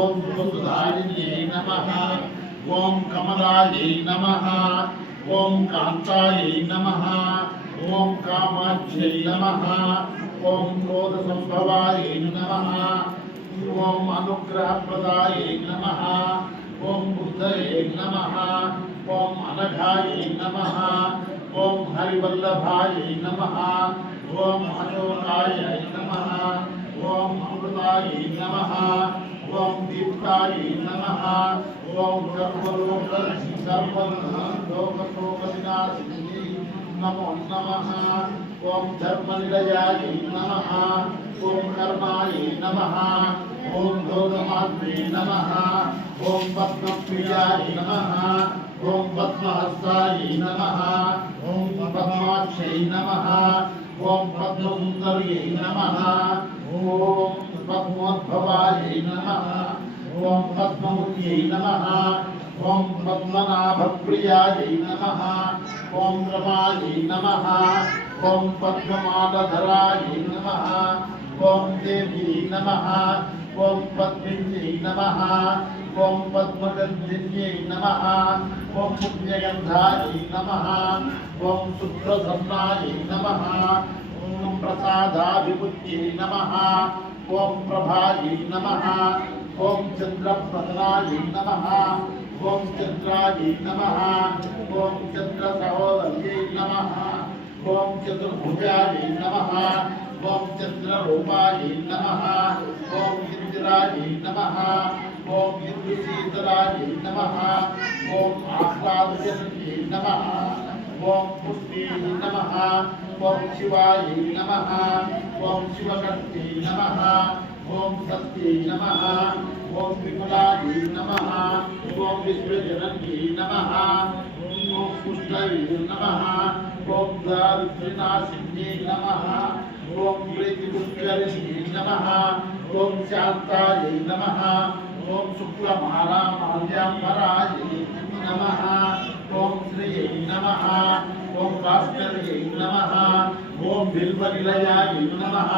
ॐ वसुधारिण्यै नमः, ॐ कमलायै नम, ॐ कान्तायै नमः, ॐ कामाख्यै नमः, ॐ अनुग्रहप्रदाय नमः, ॐ बुद्धये नमः, ॐ अनघायै नमः ओम हरि हरिवल्लभाय नमः। ओम हनुमानाय नमः। ओम अमृताय नमः। ओम दीप्ताय नमः। ओम सर्वलोक सर्वलोक विनाशिनी ఓం దీప్తాయై నమః ఓం సర్వలోక సర్వలోక వినాశిని నమో నమః ఓం ధర్మనిలయాయై నమః ఓం కర్మాయై నమః ఓం గౌతమాత్రే నమః ఓం పద్మప్రియాయ నమః ఓం పద్మహస్తాయ నమః ఓం పద్మాక్షై నమః ఓం పద్మసుందర్యై నమః ఓం పద్మోద్భవాయ ओम रमायै नमः ओम पद्ममालधरायै नमः ओम देवी नमः ओम पद्मिनी नमः ओम पद्मगंधिनी नमः ओम पुण्यगंधारी नमः ओम शुभ्रसन्नायै नमः ओम प्रसादाभिबुद्ध्यै नमः ओम प्रभाजी नमः ओम चन्द्रप्रसनायै नमः ओम चन्द्रायै नमः ఓం చంద్ర సహోదర్యై నమ ఓం చతుర్భుజాయై నమ ఓం చంద్రరూపాయై నమ ఓం ఇందిరాయై నమ ఓం ఇంద్రశీతలాయై నమ ఓం ఆహ్లాదజనన్యై నమ ఓం పుష్పే నమ ఓం శివాయై నమ ఓం శివకర్తే నమ ఓం సత్యై నమ ఓం విపులాయై నమ ఓం విశ్వజనన్యై నమ पुष्टवे नमः, ॐ दारिद्र्यनाशिन्ये नमः, ॐ प्रीतिपुष्करिष्ये नमः, ॐ शान्तायै नमः, ॐ शुक्लमालामाल्याम्बराय नमः, ॐ श्रियै नमः, ॐ भास्कर्यै नमः, ॐ बिल्वनिलयाय नमः।